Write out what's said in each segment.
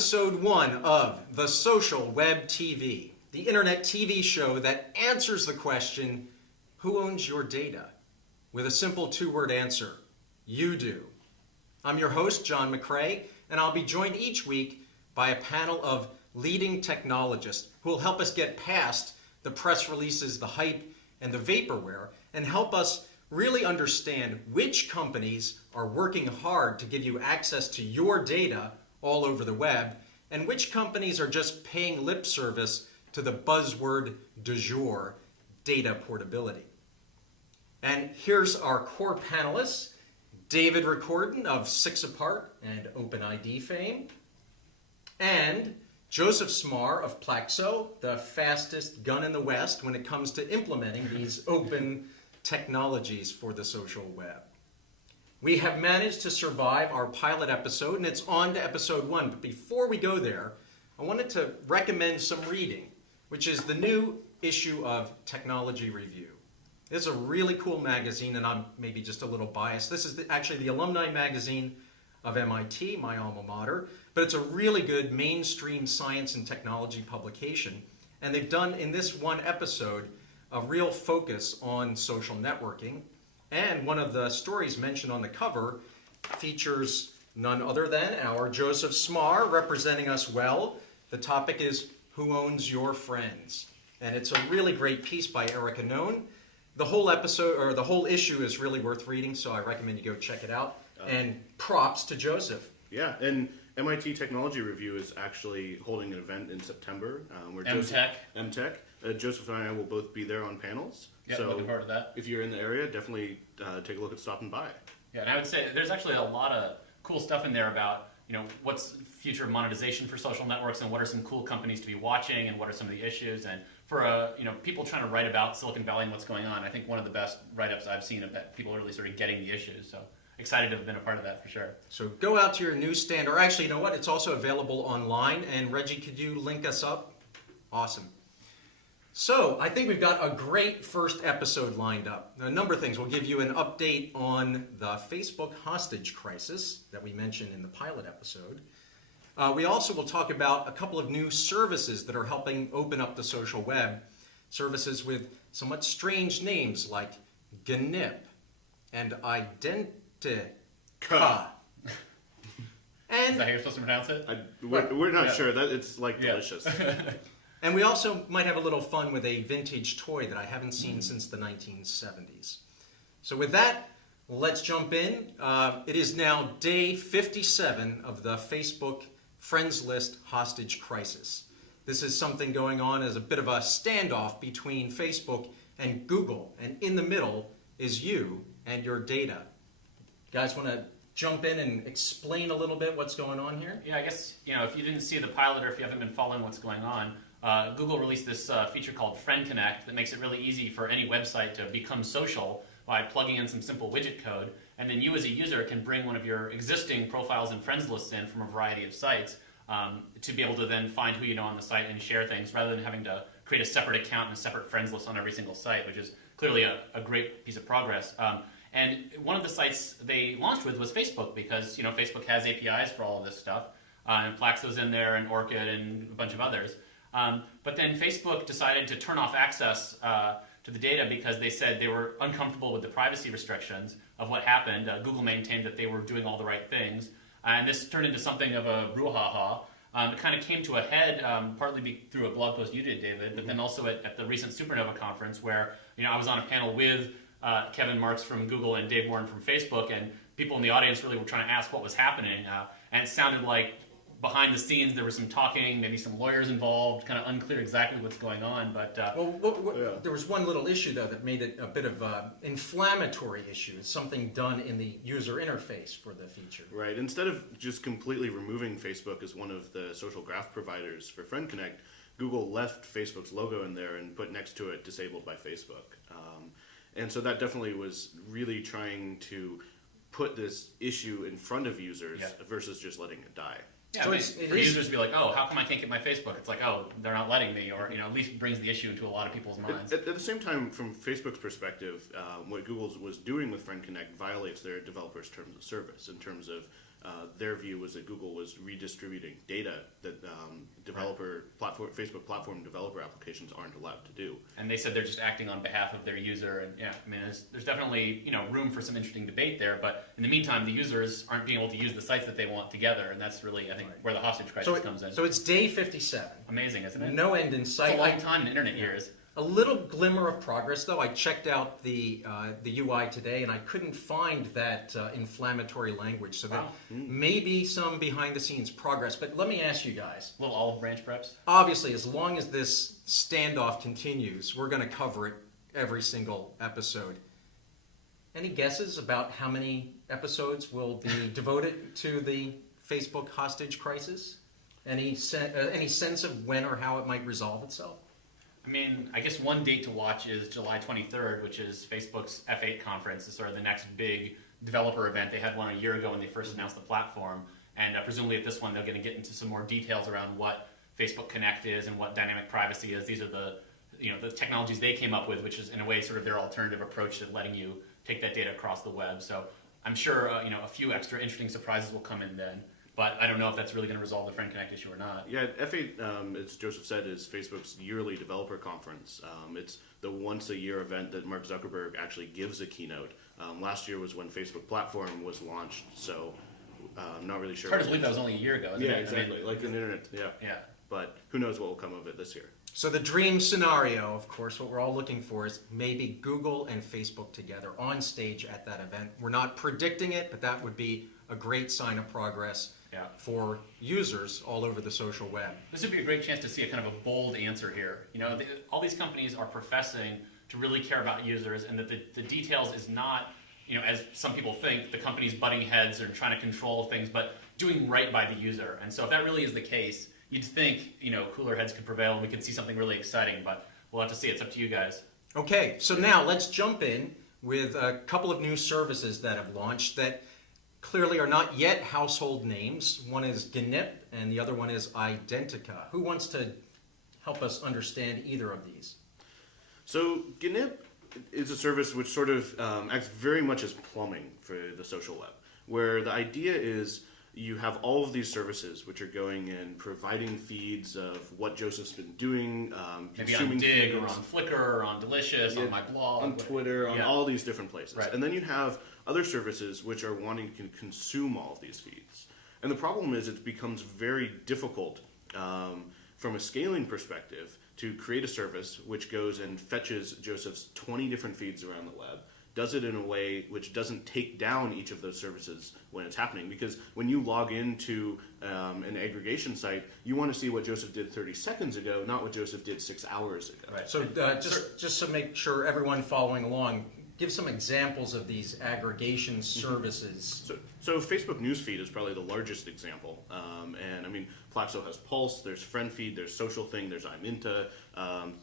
episode 1 of The Social Web TV, the internet TV show that answers the question, who owns your data? With a simple 2-word answer, you do. I'm your host, John McCrea, and I'll be joined each week by a panel of leading technologists who will help us get past the press releases, the hype, and the vaporware, and help us really understand which companies are working hard to give you access to your data all over the web, and which companies are just paying lip service to the buzzword du jour, data portability. And here's our core panelists, David Recordon of 6 Apart and OpenID fame, and Joseph Smarr of Plaxo, the fastest gun in the West when it comes to implementing these open technologies for the social web. We have managed to survive our pilot episode, and it's on to episode 1. But before we go there, I wanted to recommend some reading, which is the new issue of Technology Review. It's a really cool magazine, and I'm maybe just a little biased. This is actually the alumni magazine of MIT, my alma mater, but it's a really good mainstream science and technology publication. And they've done, in this one episode, a real focus on social networking. And one of the stories mentioned on the cover features none other than our Joseph Smarr, representing us well. The topic is, who owns your friends? And it's a really great piece by Erica Known. The whole episode, or the whole issue, is really worth reading, so I recommend you go check it out. And props to Joseph. Yeah, and MIT Technology Review is actually holding an event in September. Where MTech. Joseph and I will both be there on panels. Yeah, so looking forward to that. If you're in the area, definitely take a look at stopping by. Yeah, and I would say there's actually a lot of cool stuff in there about, what's future monetization for social networks and what are some cool companies to be watching and what are some of the issues. And for people trying to write about Silicon Valley and what's going on, I think one of the best write-ups I've seen of that, people are really sort of getting the issues. So excited to have been a part of that for sure. So go out to your newsstand, or actually, you know what? It's also available online. And Reggie, could you link us up? Awesome. So I think we've got a great first episode lined up. A number of things. We'll give you an update on the Facebook hostage crisis that we mentioned in the pilot episode. We also will talk about a couple of new services that are helping open up the social web. Services with somewhat strange names like Gnip and Identi.ca. Is that how you're supposed to pronounce it? We're not sure. That it's delicious. And we also might have a little fun with a vintage toy that I haven't seen since the 1970s. So with that, let's jump in. It is now day 57 of the Facebook Friends List hostage crisis. This is something going on as a bit of a standoff between Facebook and Google. And in the middle is you and your data. You guys want to jump in and explain a little bit what's going on here? Yeah, I guess, if you didn't see the pilot or if you haven't been following what's going on, Google released this feature called Friend Connect that makes it really easy for any website to become social by plugging in some simple widget code. And then you as a user can bring one of your existing profiles and friends lists in from a variety of sites to be able to then find who you know on the site and share things rather than having to create a separate account and a separate friends list on every single site, which is clearly a great piece of progress. And one of the sites they launched with was Facebook because Facebook has APIs for all of this stuff. And Plaxo's in there and Orchid and a bunch of others. But then Facebook decided to turn off access to the data because they said they were uncomfortable with the privacy restrictions of what happened. Google maintained that they were doing all the right things. And this turned into something of a brouhaha. It kind of came to a head partly through a blog post you did, David, but then also at the recent Supernova conference where I was on a panel with Kevin Marks from Google and Dave Warren from Facebook, and people in the audience really were trying to ask what was happening. And it sounded like behind the scenes there was some talking, maybe some lawyers involved, kind of unclear exactly what's going on. But there was one little issue, though, that made it a bit of an inflammatory issue. It's something done in the user interface for the feature. Right. Instead of just completely removing Facebook as one of the social graph providers for Friend Connect, Google left Facebook's logo in there and put next to it disabled by Facebook. And so that definitely was really trying to put this issue in front of users versus just letting it die. Yeah, so for users to be like, oh, how come I can't get my Facebook? It's like, oh, they're not letting me, or at least brings the issue into a lot of people's minds. At the same time, from Facebook's perspective, what Google was doing with Friend Connect violates their developers' terms of service in terms of their view was that Google was redistributing data that Facebook platform developer applications aren't allowed to do. And they said they're just acting on behalf of their user. And yeah, I mean, there's definitely room for some interesting debate there. But in the meantime, the users aren't being able to use the sites that they want together, and that's really, I think, where the hostage crisis comes in. So it's day 57. Amazing, isn't it? No end in sight. It's a long time in internet years. A little glimmer of progress, though. I checked out the UI today, and I couldn't find that inflammatory language. So there may be some behind-the-scenes progress. But let me ask you guys. Little olive branch, perhaps? Obviously, as long as this standoff continues, we're going to cover it every single episode. Any guesses about how many episodes will be devoted to the Facebook hostage crisis? Any sense of when or how it might resolve itself? I mean, I guess one date to watch is July 23rd, which is Facebook's F8 conference. It's sort of the next big developer event. They had one a year ago when they first announced the platform. And presumably at this one, they're going to get into some more details around what Facebook Connect is and what dynamic privacy is. These are the technologies they came up with, which is in a way sort of their alternative approach to letting you take that data across the web. So I'm sure a few extra interesting surprises will come in then. But I don't know if that's really going to resolve the Friend Connect issue or not. Yeah, F8, as Joseph said, is Facebook's yearly developer conference. It's the once-a-year event that Mark Zuckerberg actually gives a keynote. Last year was when Facebook Platform was launched, so I'm not really sure. It's hard to believe that was only a year ago, isn't it? Yeah, exactly. I mean, like the internet, yeah. But who knows what will come of it this year. So the dream scenario, of course, what we're all looking for is maybe Google and Facebook together on stage at that event. We're not predicting it, but that would be a great sign of progress for users all over the social web. This would be a great chance to see a kind of a bold answer here. All these companies are professing to really care about users, and that the details is not, as some people think, the companies butting heads or trying to control things, but doing right by the user. And so if that really is the case, you'd think, cooler heads could prevail and we could see something really exciting, but we'll have to see. It's up to you guys. Okay, so now let's jump in with a couple of new services that have launched that clearly are not yet household names. One is Gnip and the other one is Identi.ca. Who wants to help us understand either of these? So Gnip is a service which sort of acts very much as plumbing for the social web, where the idea is you have all of these services which are going in, providing feeds of what Joseph's been doing, maybe on Dig or on Flickr or on Delicious, on my blog, on Twitter, on all these different places. Right. And then you have other services which are wanting to consume all of these feeds. And the problem is it becomes very difficult from a scaling perspective to create a service which goes and fetches Joseph's 20 different feeds around the web, does it in a way which doesn't take down each of those services when it's happening. Because when you log into an aggregation site, you want to see what Joseph did 30 seconds ago, not what Joseph did 6 hours ago. Right. So just to make sure everyone following along, give some examples of these aggregation services. So Facebook Newsfeed is probably the largest example. And I mean, Plaxo has Pulse, there's FriendFeed, there's Social Thing, there's Identi.ca.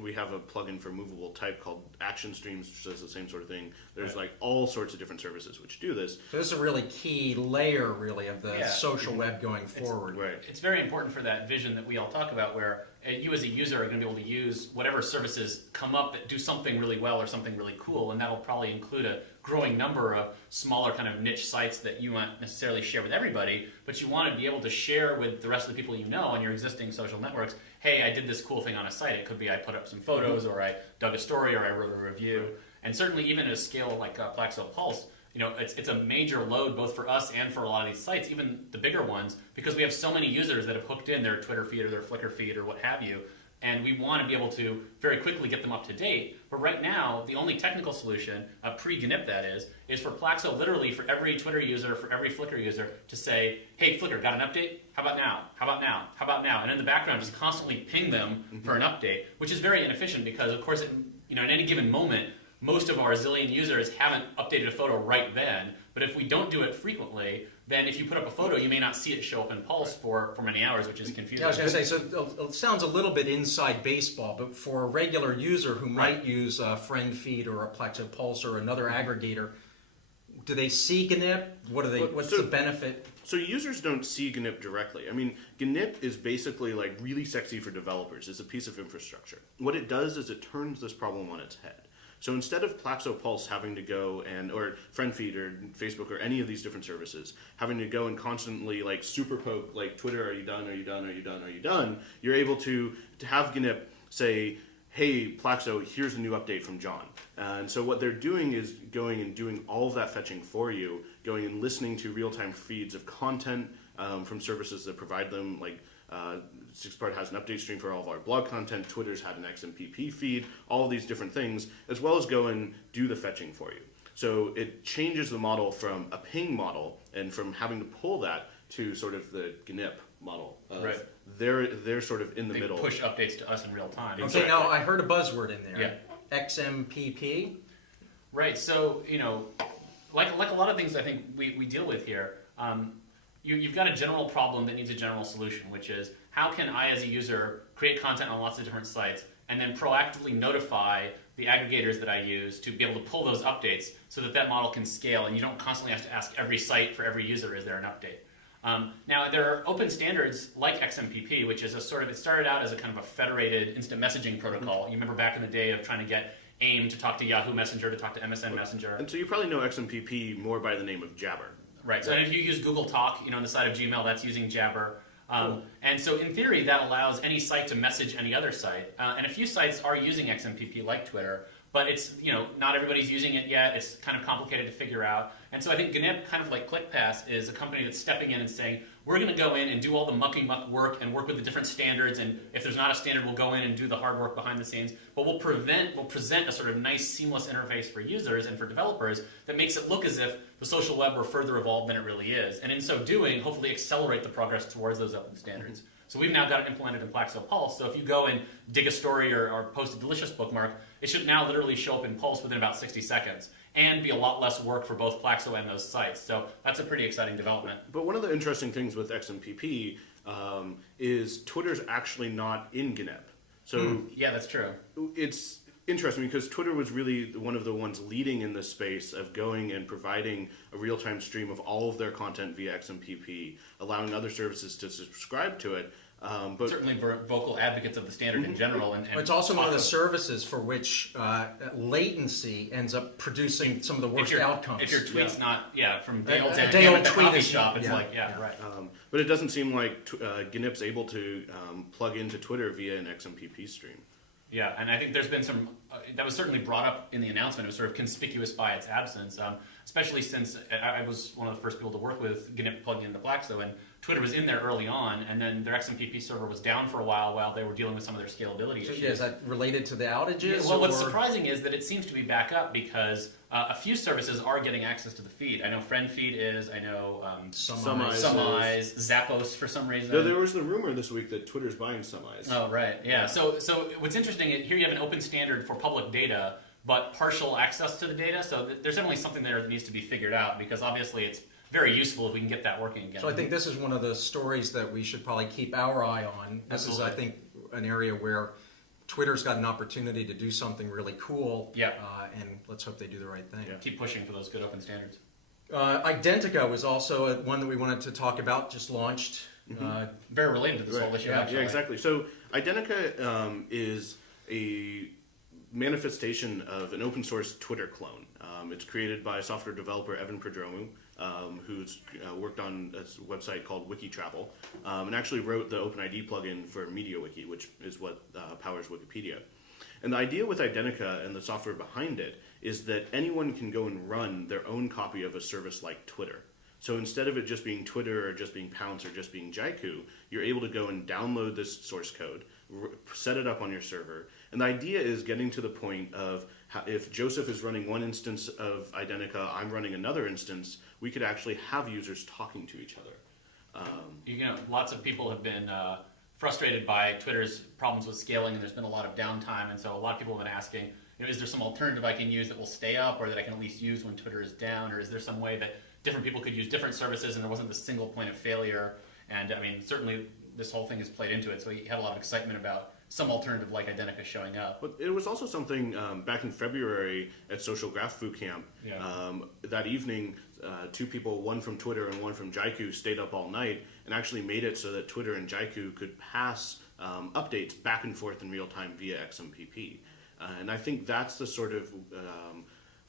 We have a plugin for movable type called Action Streams, which does the same sort of thing. There's like all sorts of different services which do this. So this is a really key layer, really, of the social web going forward. It's very important for that vision that we all talk about, where you as a user are going to be able to use whatever services come up that do something really well or something really cool, and that'll probably include a growing number of smaller kind of niche sites that you won't necessarily share with everybody, but you want to be able to share with the rest of the people you know on your existing social networks. Hey, I did this cool thing on a site. It could be I put up some photos, or I dug a story, or I wrote a review. And certainly even at a scale like Plaxo Pulse, it's a major load both for us and for a lot of these sites, even the bigger ones, because we have so many users that have hooked in their Twitter feed or their Flickr feed or what have you, and we want to be able to very quickly get them up to date. But right now, the only technical solution, pre-Gnip that is for Plaxo literally for every Twitter user, for every Flickr user to say, hey, Flickr, got an update? How about now? How about now? How about now? And in the background, just constantly ping them for an update, which is very inefficient because, of course, at any given moment, most of our zillion users haven't updated a photo right then. But if we don't do it frequently, then if you put up a photo, you may not see it show up in Pulse for many hours, which is confusing. Yeah, I was going to say, so it sounds a little bit inside baseball, but for a regular user who might use a FriendFeed or a Plaxo Pulse or another aggregator, do they see Gnip? What's the benefit? So users don't see Gnip directly. I mean, Gnip is basically like really sexy for developers. It's a piece of infrastructure. What it does is it turns this problem on its head. So instead of Plaxo Pulse having to go or FriendFeed or Facebook or any of these different services having to go and constantly like super poke like Twitter, are you done? Are you done? Are you done? Are you done? You're able to have Gnip say, hey, Plaxo, here's a new update from John. And so what they're doing is going and doing all of that fetching for you, going and listening to real-time feeds of content from services that provide them, like Sixpart has an update stream for all of our blog content, Twitter's had an XMPP feed, all of these different things, as well as go and do the fetching for you. So it changes the model from a ping model and from having to pull that to sort of the Gnip model. Right. They're sort of in the They middle. push updates to us in real time. Okay, Exactly. now I heard a buzzword in there. Yeah. XMPP. Right. So, like a lot of things I think we deal with here, you've got a general problem that needs a general solution, which is how can I as a user create content on lots of different sites and then proactively notify the aggregators that I use to be able to pull those updates so that model can scale and you don't constantly have to ask every site for every user, is there an update? Now, there are open standards like XMPP, which is it started out as a kind of a federated instant messaging protocol. You remember back in the day of trying to get AIM to talk to Yahoo Messenger, to talk to MSN Messenger. And so you probably know XMPP more by the name of Jabber. Right, so and if you use Google Talk, on the side of Gmail, that's using Jabber. Cool. And so in theory, that allows any site to message any other site. And a few sites are using XMPP like Twitter, but it's, not everybody's using it yet. It's kind of complicated to figure out. And so I think Gnip, kind of like ClickPass, is a company that's stepping in and saying, we're going to go in and do all the mucky-muck work and work with the different standards. And if there's not a standard, we'll go in and do the hard work behind the scenes. But we'll present a sort of nice, seamless interface for users and for developers that makes it look as if the social web were further evolved than it really is. And in so doing, hopefully accelerate the progress towards those open standards. So we've now got it implemented in Plaxo Pulse. So if you go and dig a story or post a delicious bookmark, it should now literally show up in Pulse within about 60 seconds and be a lot less work for both Plaxo and those sites. So that's a pretty exciting development. But one of the interesting things with XMPP is Twitter's actually not in Gnip. So Yeah, that's true. it's interesting because Twitter was really one of the ones leading in this space of going and providing a real-time stream of all of their content via XMPP, allowing other services to subscribe to it. But Certainly vocal advocates of the standard in general. And It's also one of the services for which latency ends up producing some of the worst outcomes. If your tweet's not, from Dale A to Dale at the tweet coffee is- shop, it's yeah. right. but it doesn't seem like Gnip's able to plug into Twitter via an XMPP stream. Yeah, and I think there's been some, that was certainly brought up in the announcement. It was sort of conspicuous by its absence, especially since I was one of the first people to work with Gnip plugged into Plaxo, and Twitter was in there early on, and then their XMPP server was down for a while they were dealing with some of their scalability issues. Is that related to the outages? Well, what's surprising is that it seems to be back up because a few services are getting access to the feed. I know FriendFeed is, I know Sumize, Zappos for some reason. There was the rumor this week that Twitter's buying Sumize. Oh, right, yeah. So what's interesting, here you have an open standard for public data, but partial access to the data, so there's definitely something there that needs to be figured out, because obviously it's very useful if we can get that working again. So I think this is one of the stories that we should probably keep our eye on. This is, I think, an area where Twitter's got an opportunity to do something really cool. Yeah. And let's hope they do the right thing. Yeah. Keep pushing for those good open standards. Identi.ca was also one that we wanted to talk about, just launched. Very related to this whole issue, actually. Yeah, exactly. So Identi.ca is a manifestation of an open source Twitter clone. It's created by software developer Evan Prodromou, who's worked on a website called WikiTravel, and actually wrote the OpenID plugin for MediaWiki, which is what powers Wikipedia. And the idea with Identi.ca and the software behind it is that anyone can go and run their own copy of a service like Twitter. So instead of it just being Twitter or just being Pounce or just being Jaiku, you're able to go and download this source code, set it up on your server. And the idea is getting to the point of if Joseph is running one instance of Identi.ca, I'm running another instance, we could actually have users talking to each other. Lots of people have been frustrated by Twitter's problems with scaling, and there's been a lot of downtime, and so a lot of people have been asking, is there some alternative I can use that will stay up, or that I can at least use when Twitter is down, or is there some way that different people could use different services and there wasn't this single point of failure? And I mean, certainly this whole thing has played into it, so he had a lot of excitement about some alternative like Identi.ca showing up. But it was also something back in February at Social Graph Boot Camp. That evening, two people, one from Twitter and one from Jaiku, stayed up all night and actually made it so that Twitter and Jaiku could pass updates back and forth in real time via XMPP. And I think that's the sort of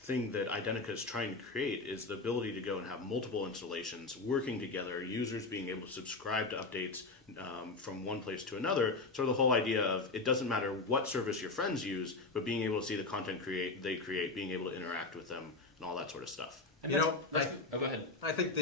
thing that Identi.ca is trying to create, is the ability to go and have multiple installations working together, users being able to subscribe to updates from one place to another. So the whole idea of it doesn't matter what service your friends use, but being able to see the content they create, being able to interact with them, and all that sort of stuff. And go ahead. I think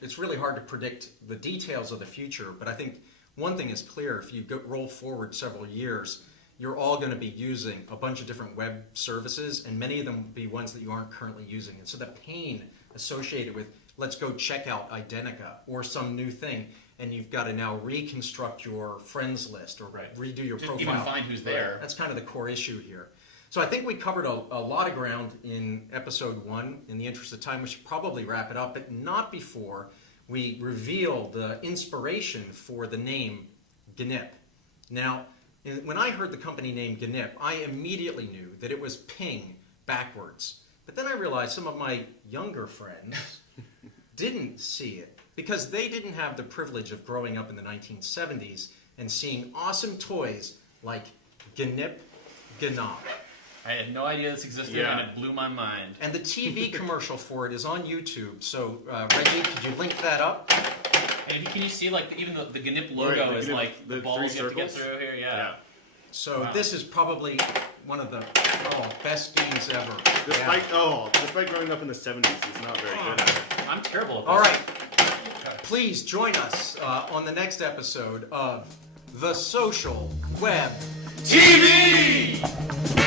it's really hard to predict the details of the future, but I think one thing is clear. If you roll forward several years, you're all going to be using a bunch of different web services, and many of them will be ones that you aren't currently using. And so the pain associated with, let's go check out Identi.ca or some new thing, and you've got to now reconstruct your friends list or redo your profile. Even find who's there. That's kind of the core issue here. So I think we covered a lot of ground in episode 1. In the interest of time, we should probably wrap it up, but not before we reveal the inspiration for the name Gnip. Now, when I heard the company name Gnip, I immediately knew that it was ping backwards. But then I realized some of my younger friends didn't see it because they didn't have the privilege of growing up in the 1970s and seeing awesome toys like Gnip Gnop. I had no idea this existed, and it blew my mind. And the TV commercial for it is on YouTube. So, Redgee, could you link that up? And can you see, like, even the Gnip logo is like the balls you have to get through here? Yeah. So this is probably one of the best games ever. Despite growing up in the 70s, he's not very good at it. I'm terrible at this. All right. Please join us on the next episode of The Social Web TV!